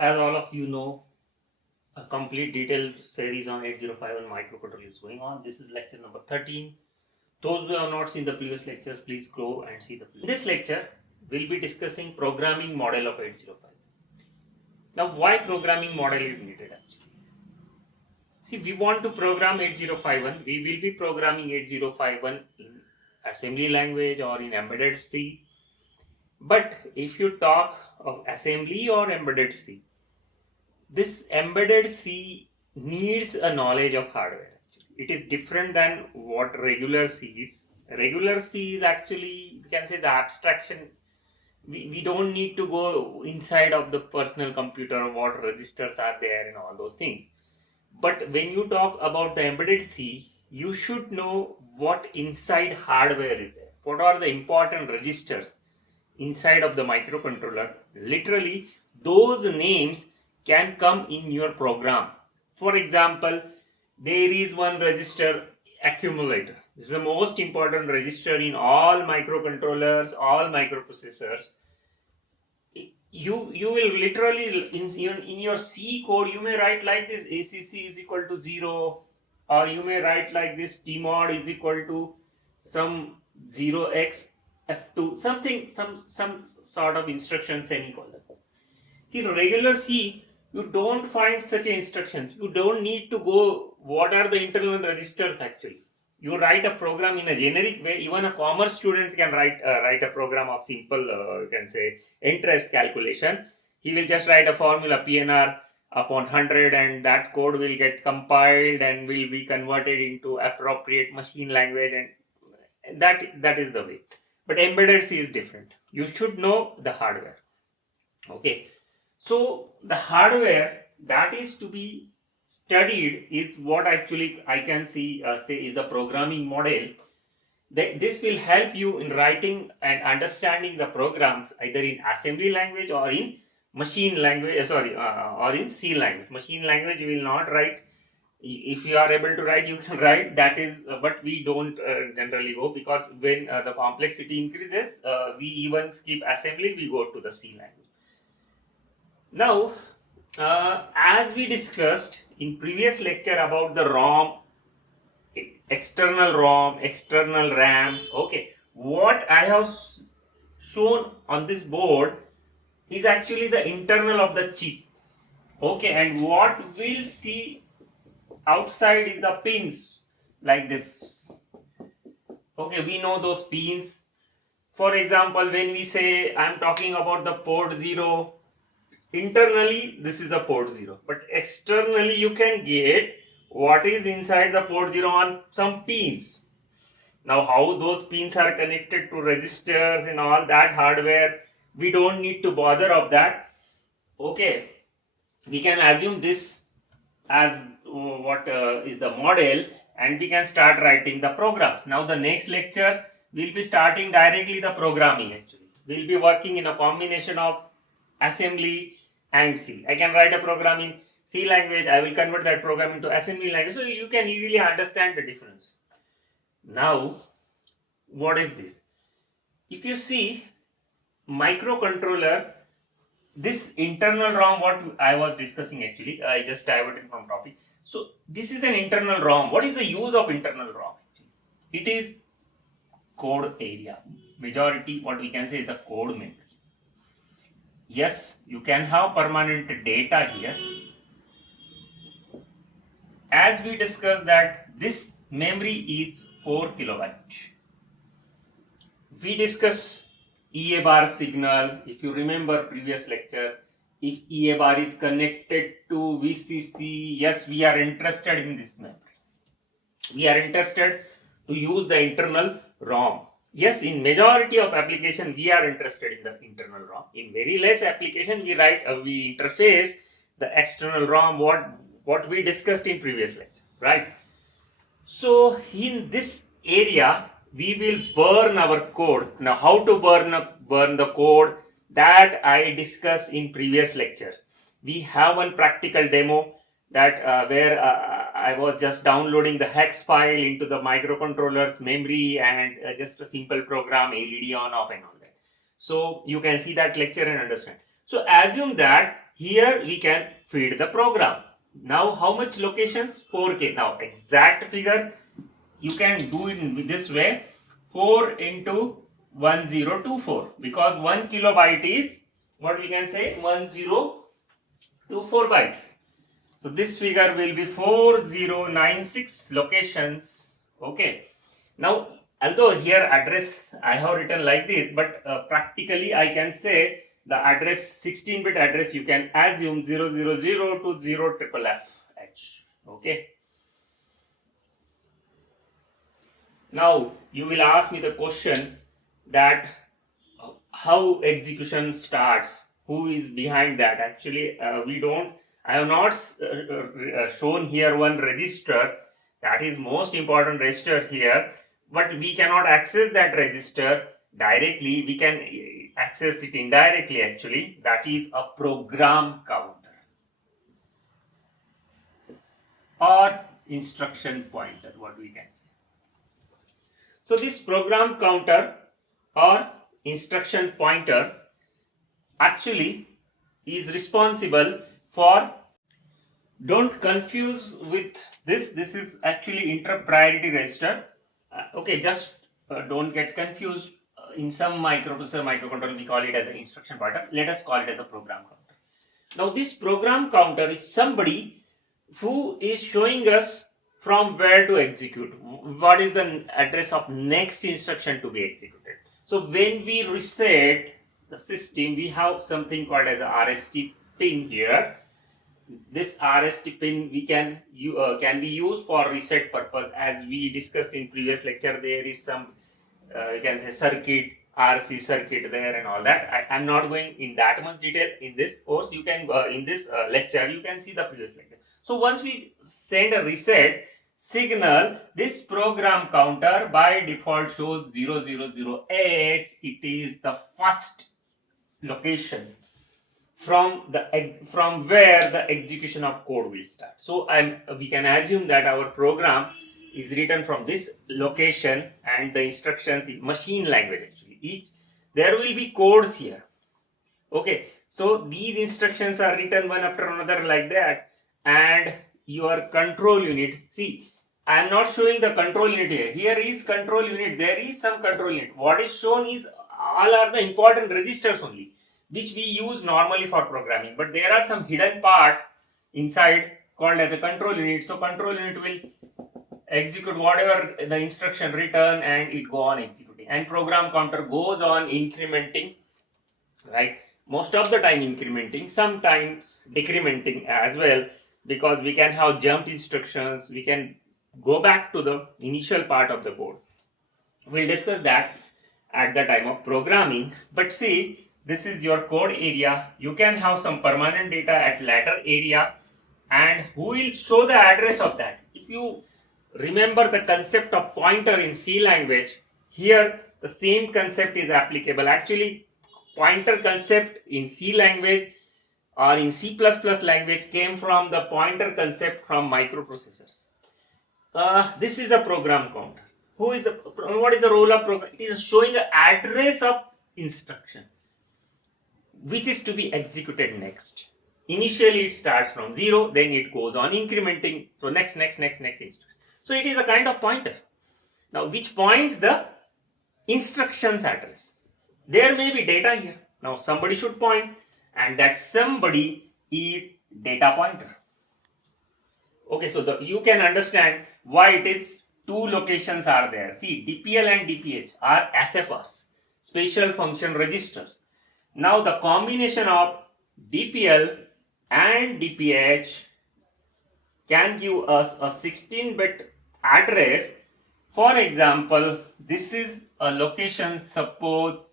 As all of you know, a complete detailed series on 8051 microcontroller is going on. This is lecture number 13. Those who have not seen the previous lectures, please go and see the previous. In this lecture, we'll be discussing programming model of 805. Now, why programming model is needed actually? See, we want to program 8051. We will be programming 8051 in assembly language or in embedded C. But if you talk of assembly or embedded C, this embedded C needs a knowledge of hardware. It is different than what regular C is. Regular C is actually, we can say, the abstraction. We don't need to go inside of the personal computer, what registers are there and all those things. But when you talk about the embedded C, you should know what inside hardware is there. What are the important registers inside of the microcontroller? Literally, those names can come in your program. For example, there is one register, accumulator. This is the most important register in all microcontrollers, all microprocessors. You will literally in your C code, you may write like this: ACC is equal to 0, or you may write like this: tmod is equal to some 0x f2, something, some sort of instruction, semicolon. See, in regular C, you don't find such instructions. You don't need to go what are the internal registers actually. You write a program in a generic way. Even a commerce student can write a program of simple, you can say, interest calculation. He will just write a formula PNR upon 100, and that code will get compiled and will be converted into appropriate machine language, and that is the way. But embedded C is different. You should know the hardware. Okay. So the hardware that is to be studied is what actually I can say is the programming model. This will help you in writing and understanding the programs either in assembly language or in machine language, or in C language. Machine language you will not write. If you are able to write, you can write. That is, but we don't generally go, because when the complexity increases, we even skip assembly. We go to the C language. Now, as we discussed in previous lecture about the ROM, external ROM, external RAM, okay, what I have shown on this board is actually the internal of the chip, okay, and what we'll see outside is the pins like this, okay. We know those pins. For example, when we say I'm talking about the port 0, internally this is a port 0, but externally you can get what is inside the port 0 on some pins. Now, how those pins are connected to registers and all that hardware, we don't need to bother of that. Okay, we can assume this as what is the model, and we can start writing the programs. Now, the next lecture we'll be starting directly the programming. Actually, we'll be working in a combination of assembly and C. I can write a program in C language, I will convert that program into assembly language, so you can easily understand the difference. Now, what is this? If you see microcontroller, this internal ROM, what I was discussing actually, I just diverted from topic. So, this is an internal ROM. What is the use of internal ROM? It is code area. Majority, what we can say, is a code memory. Yes, you can have permanent data here. As we discussed that this memory is 4 kilobyte. We discuss EA bar signal. If you remember previous lecture, if EA bar is connected to VCC, yes, we are interested in this memory. We are interested to use the internal ROM. Yes, in majority of application we are interested in the internal ROM. In very less application we we interface the external ROM, what we discussed in previous lecture, right? So in this area we will burn our code. Now, how to burn the code, that I discussed in previous lecture. We have one practical demo that where I was just downloading the hex file into the microcontroller's memory, and just a simple program, LED on off and all that. So you can see that lecture and understand. So assume that Here we can feed the program. Now how much locations? 4k. Now exact figure you can do it in this way, 4 into 1024, because 1 kilobyte is what we can say 1024 bytes. So this figure will be 4096 locations. Okay. Now, although here address I have written like this, but practically I can say the address 16-bit address you can assume 000 to 0FFH. Okay. Now you will ask me the question that how execution starts, who is behind that. Actually I have not shown here one register that is most important register here, but we cannot access that register directly. We can access it indirectly. Actually, that is a program counter or instruction pointer, what we can say. So this program counter or instruction pointer actually is responsible for, don't confuse with this is actually interrupt priority register. Okay, just don't get confused. In some microcontroller we call it as an instruction pointer. Let us call it as a program counter. Now this program counter is somebody who is showing us from where to execute, what is the address of next instruction to be executed. So when we reset the system, we have something called as a RST pin here. This RST pin we can be used for reset purpose. As we discussed in previous lecture, there is some you can say circuit, RC circuit there and all that. I am not going in that much detail in this course. You can in this lecture you can see the previous lecture. So once we send a reset signal, this program counter by default shows 000H. It is the first location from where the execution of code will start. So we can assume that our program is written from this location, and the instructions in machine language. Actually there will be codes here. Okay, so these instructions are written one after another like that, and your control unit, see, I am not showing the control unit here. Here is control unit, there is some control unit. What is shown is all are the important registers only, which we use normally for programming, but there are some hidden parts inside called as a control unit. So control unit will execute whatever the instruction written, and it go on executing, and program counter goes on incrementing, right? Most of the time incrementing, sometimes decrementing as well, because we can have jump instructions. We can go back to the initial part of the code. We'll discuss that at the time of programming. But see, this is your code area. You can have some permanent data at latter area, and who will show the address of that. If you remember the concept of pointer in C language, here the same concept is applicable. Actually, pointer concept in C language or in C++ language came from the pointer concept from microprocessors. This is a program counter. What is the role of program? It is showing the address of instruction which is to be executed next. Initially it starts from 0, then it goes on incrementing. So next instruction. So it is a kind of pointer. Now which points the instructions address. There may be data here. Now somebody should point, and that somebody is data pointer. Okay, so you can understand why it is two locations are there. See, DPL and DPH are SFRs, special function registers. Now the combination of DPL and DPH can give us a 16-bit address. For example, this is a location, suppose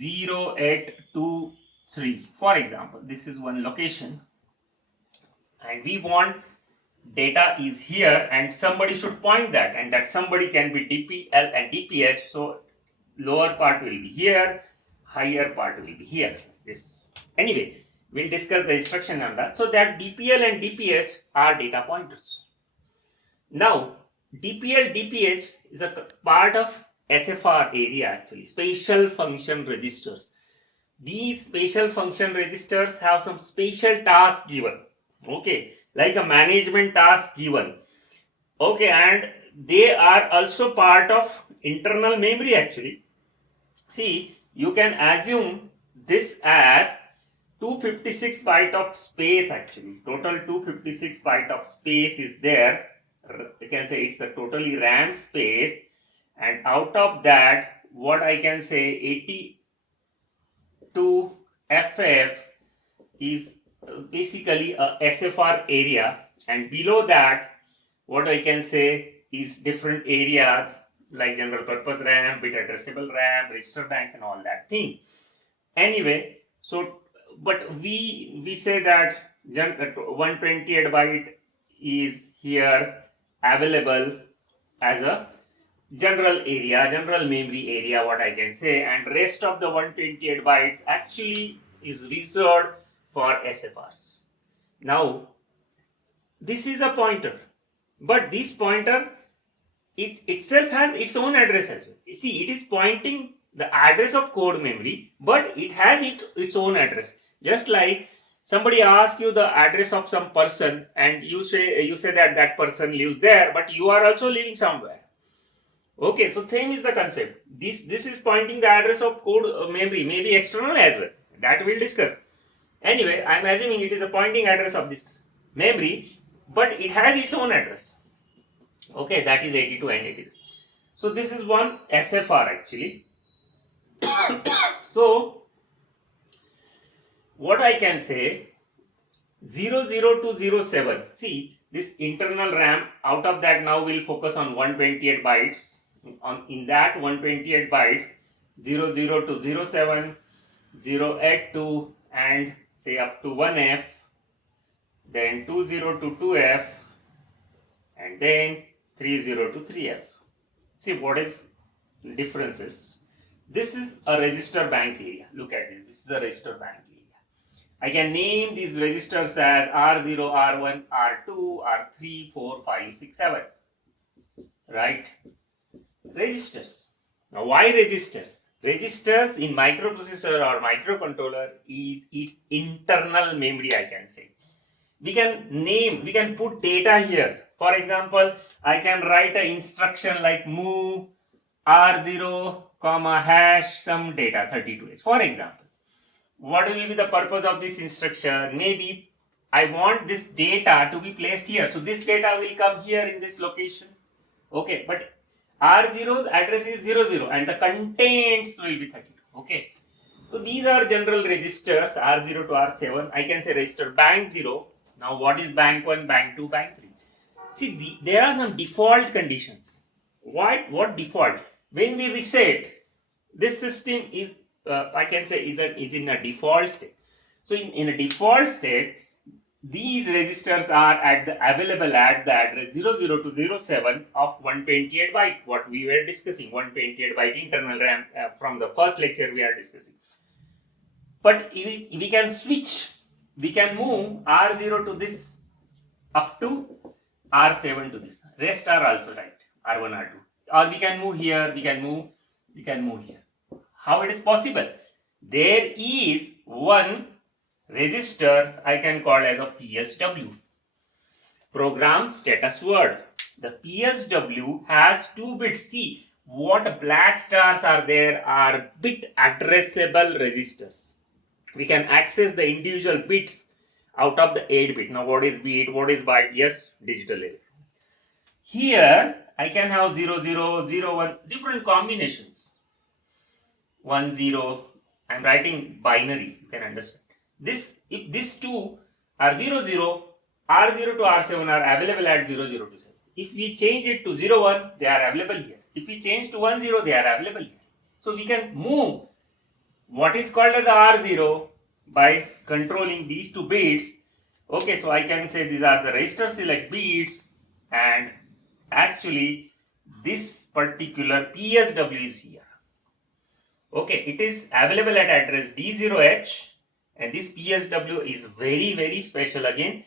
0823. For example, this is one location, and we want data is here, and somebody should point that, and that somebody can be DPL and DPH. So lower part will be here, higher part will be here. This anyway, we'll discuss the instruction on that. So that DPL and DPH are data pointers. Now DPL DPH is a part of SFR area, actually special function registers. these special function registers have some special task given, okay, like a management task given, okay, and they are also part of internal memory actually. See, you can assume this as 256 byte of space actually. Total 256 byte of space is there. You can say it's a totally RAM space, and out of that, what I can say 82 FF is basically a SFR area, and below that, what I can say is different areas like general purpose RAM, bit addressable RAM, register banks, and all that thing. Anyway, so but we say that 128 byte is here available as a general area, general memory area, what I can say, and rest of the 128 bytes actually is reserved for SFRs. Now, this is a pointer, but this pointer it itself has its own address as well. See, it is pointing the address of code memory, but it has its own address. Just like somebody asks you the address of some person, and you say that that person lives there, but you are also living somewhere. Okay, so same is the concept. This is pointing the address of code memory, maybe external as well. That we'll discuss. Anyway, I'm assuming it is a pointing address of this memory, but it has its own address. Okay, that is 82 and 83. So this is one SFR actually. So what I can say, 00 to 07. See, this internal RAM, out of that now we'll focus on 128 bytes. In that 128 bytes, 00 to 07, 08 to and say up to 1F, then 20 to 2F, and then 30 to 3F. See what is differences. This is a register bank area. Look at this. This is a register bank area. I can name these registers as R0, R1, R2, R3, 4, 5, 6, 7. Right? Registers. Now why registers? Registers in microprocessor or microcontroller is its internal memory, I can say. We can put data here. For example, I can write an instruction like move R0, hash some data 32H. For example, what will be the purpose of this instruction? Maybe I want this data to be placed here. So this data will come here in this location. Okay, but R0's address is 00 and the contents will be 32. Okay. So these are general registers R0 to R7. I can say register bank 0. Now what is bank 1, bank 2, bank 3? See, there are some default conditions. What default? When we reset, this system is, I can say, is in a default state. So in a default state, these registers are available at the address 00 to 07 of 128 byte. What we were discussing, 128 byte internal RAM from the first lecture we are discussing. But we can switch. We can move R0 to this up to R7 to this. Rest are also right. R1, R2. Or we can move here. We can move here. How it is possible? There is one register I can call as a PSW. Program status word. The PSW has 2 bits. See, what black stars are there are bit addressable registers. We can access the individual bits out of the 8 bit. Now what is bit, what is byte? Yes, digital electronics. Here I can have 00, 01, different combinations. 10, I'm writing binary, you can understand. This, if these two are 00, R0 to R7 are available at 00 to 7. If we change it to 01, they are available here. If we change to 10, they are available here. So we can move what is called as R0 by controlling these 2 bits. Okay, so I can say these are the register select bits, and actually this particular PSW is here. Okay, it is available at address D0H, and this PSW is very special again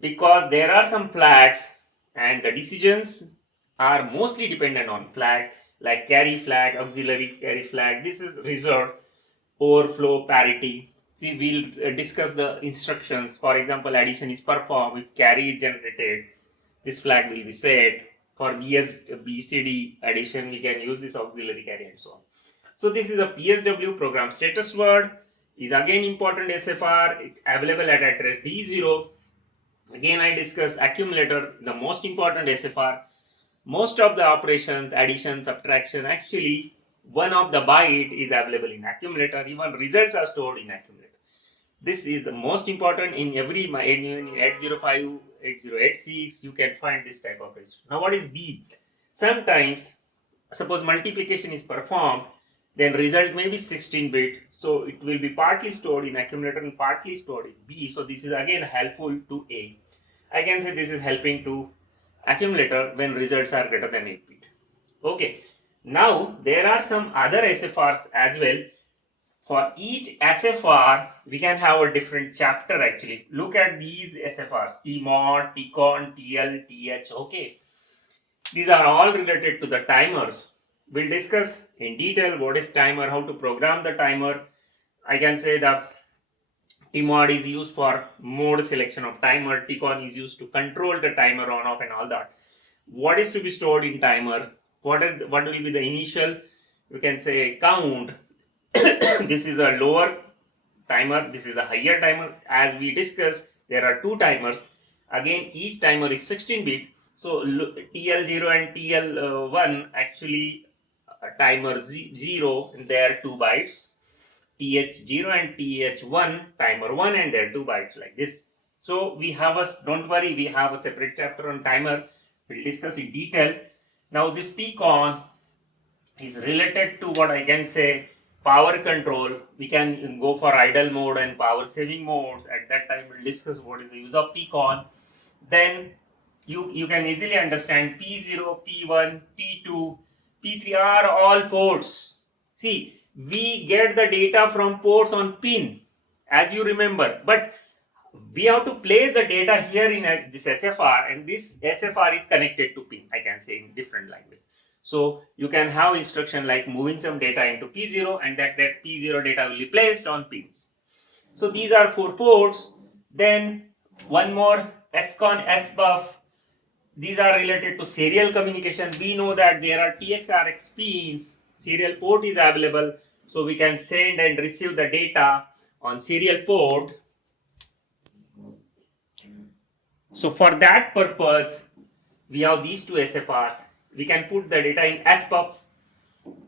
because there are some flags and the decisions are mostly dependent on flag, like carry flag, auxiliary carry flag. This is reserved overflow, parity. See, we'll discuss the instructions. For example, addition is performed, if carry is generated, this flag will be set. For BCD addition, we can use this auxiliary carry and so on. So this is a PSW, program status word, is again important SFR, available at address D0. Again I discuss accumulator, the most important SFR. Most of the operations, addition, subtraction, actually one of the byte is available in accumulator. Even results are stored in accumulator. This is the most important in every in 805, 8086. You can find this type of register. Now, what is B? Sometimes, suppose multiplication is performed, then result may be 16-bit. So it will be partly stored in accumulator and partly stored in B. So this is again helpful to A. I can say this is helping to accumulator when results are greater than 8-bit. Okay. Now there are some other SFRs as well. For each SFR, we can have a different chapter actually. Look at these SFRs, Tmod, Tcon, TL, TH, okay. These are all related to the timers. We'll discuss in detail what is timer, how to program the timer. I can say that Tmod is used for mode selection of timer, Tcon is used to control the timer on off and all that. What is to be stored in timer? What will be the initial, you can say, count. This is a lower timer, this is a higher timer. As we discussed, there are two timers. Again, each timer is 16-bit. So TL0 and TL1 actually timer 0 and they are 2 bytes. TH0 and TH1 timer 1 and they are 2 bytes like this. So we have don't worry, we have a separate chapter on timer. We'll discuss in detail. Now this Pcon is related to what I can say power control. We can go for idle mode and power saving modes. At that time we'll discuss what is the use of Pcon. Then you can easily understand P0, P1, P2, P3 are all ports. See, we get the data from ports on pin, as you remember, but we have to place the data here in this SFR, and this SFR is connected to pin, I can say in different language. So you can have instruction like moving some data into P0 and that P0 data will be placed on pins. So these are 4 ports. Then one more, SCON, SBUF. These are related to serial communication. We know that there are TXRX pins. Serial port is available. So we can send and receive the data on serial port. So for that purpose, we have these two SFRs. We can put the data in SBUF,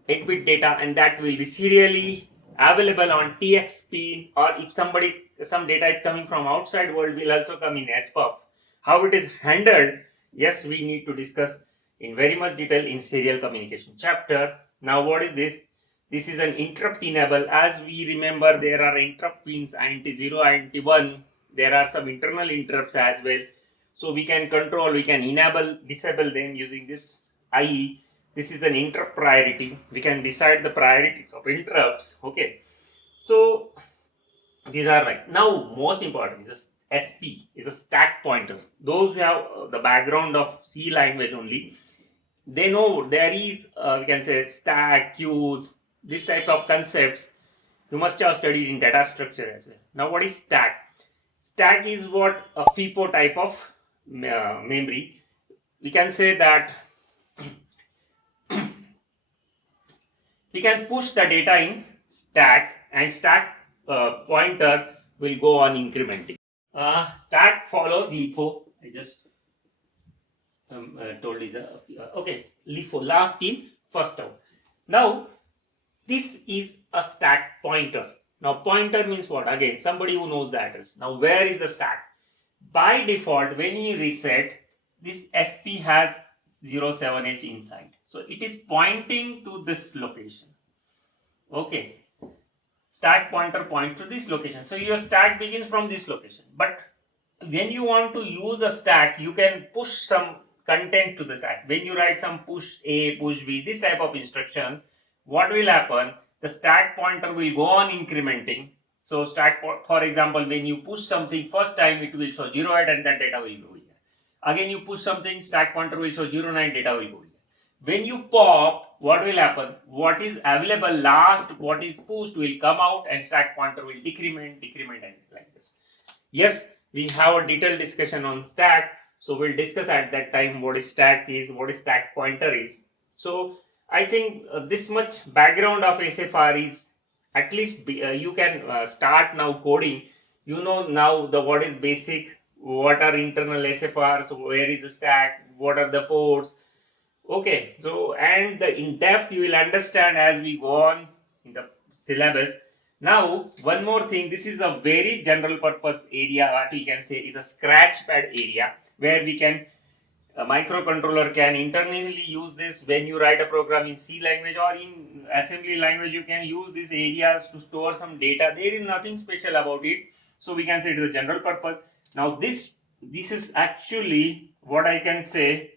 8-bit data, and that will be serially available on TX pin, or if some data is coming from outside world, will also come in SBUF. How it is handled, yes, we need to discuss in very much detail in serial communication chapter. Now what is this? This is an interrupt enable. As we remember, there are interrupt pins INT0, INT1. There are some internal interrupts as well. So we can control, we can enable, disable them using this IE. This is an interrupt priority. We can decide the priorities of interrupts. Okay. So these are right. Now most important is a SP, is a stack pointer. Those who have the background of C language only, they know there is we can say stack, queues, this type of concepts. You must have studied in data structure as well. Now what is stack? Stack is what a FIFO type of memory. We can say that we can push the data in stack, and stack pointer will go on incrementing. Stack follows LIFO. I just told is okay, LIFO, last in first out. Now this is a stack pointer. Now pointer means what? Again, somebody who knows the address. Now where is the stack? By default, when you reset, this SP has 07H inside. So it is pointing to this location. Okay. Stack pointer points to this location. So your stack begins from this location. But when you want to use a stack, you can push some content to the stack. When you write some push A, push B, this type of instructions, what will happen? The stack pointer will go on incrementing. So stack, for example, when you push something first time, it will show 08 and that data will go here. Again, you push something, stack pointer will show 09, data will go here. when you pop, what will happen? What is available last, what is pushed will come out, and stack pointer will decrement, and like this. Yes, we have a detailed discussion on stack, so we'll discuss at that time what is stack is, what is stack pointer is. So I think this much background of SFR is at least you can start now coding. You know now the what is basic, what are internal SFRs, where is the stack, what are the ports. Okay, so and the in depth you will understand as we go on in the syllabus. Now, one more thing, this is a very general purpose area, what we can say is a scratch pad area where we can a microcontroller can internally use this. When you write a program in C language or in assembly language, you can use these areas to store some data. There is nothing special about it, so we can say it is a general purpose. Now this is actually what I can say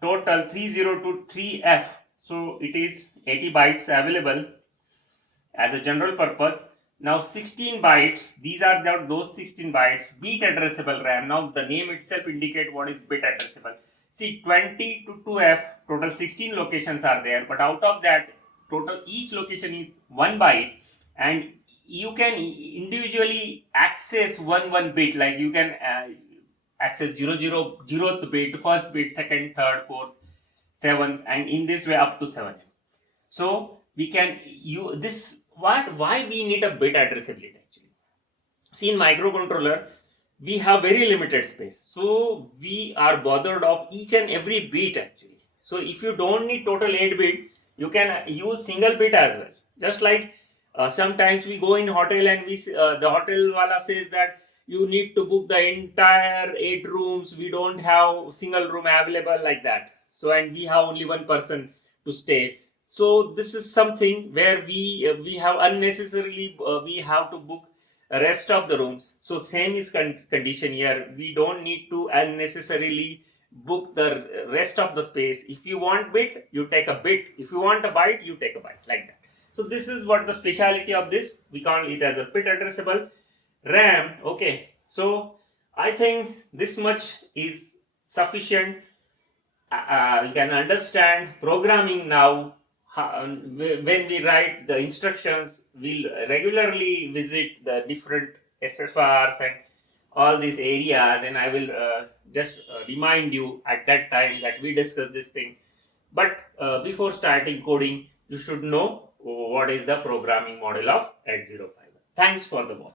total 3023F, so it is 80 bytes available as a general purpose. Now 16 bytes, these are those 16 bytes bit addressable RAM. Now the name itself indicate what is bit addressable. See, 20 to 2F, total 16 locations are there, but out of that total each location is 1 byte, and you can individually access one bit, like you can access 000th bit, first bit, second, third, fourth, seventh, and in this way up to 7. So we can use this. Why we need a bit addressability actually? See, in microcontroller we have very limited space, so we are bothered of each and every bit actually. So if you don't need total 8 bit, you can use single bit as well. Just like sometimes we go in hotel and we the hotel wala says that you need to book the entire 8 rooms, we don't have single room available, like that. So and we have only one person to stay. So this is something where we have unnecessarily we have to book rest of the rooms. So same is condition here, we don't need to unnecessarily book the rest of the space. If you want bit, you take a bit. If you want a byte, you take a byte, like that. So this is what the speciality of this, we call it as a bit addressable RAM. Okay, so I think this much is sufficient. You can understand programming now. When we write the instructions, we'll regularly visit the different SFRs and all these areas, and I will just remind you at that time that we discussed this thing. But before starting coding, you should know what is the programming model of 8051. Thanks for the watch.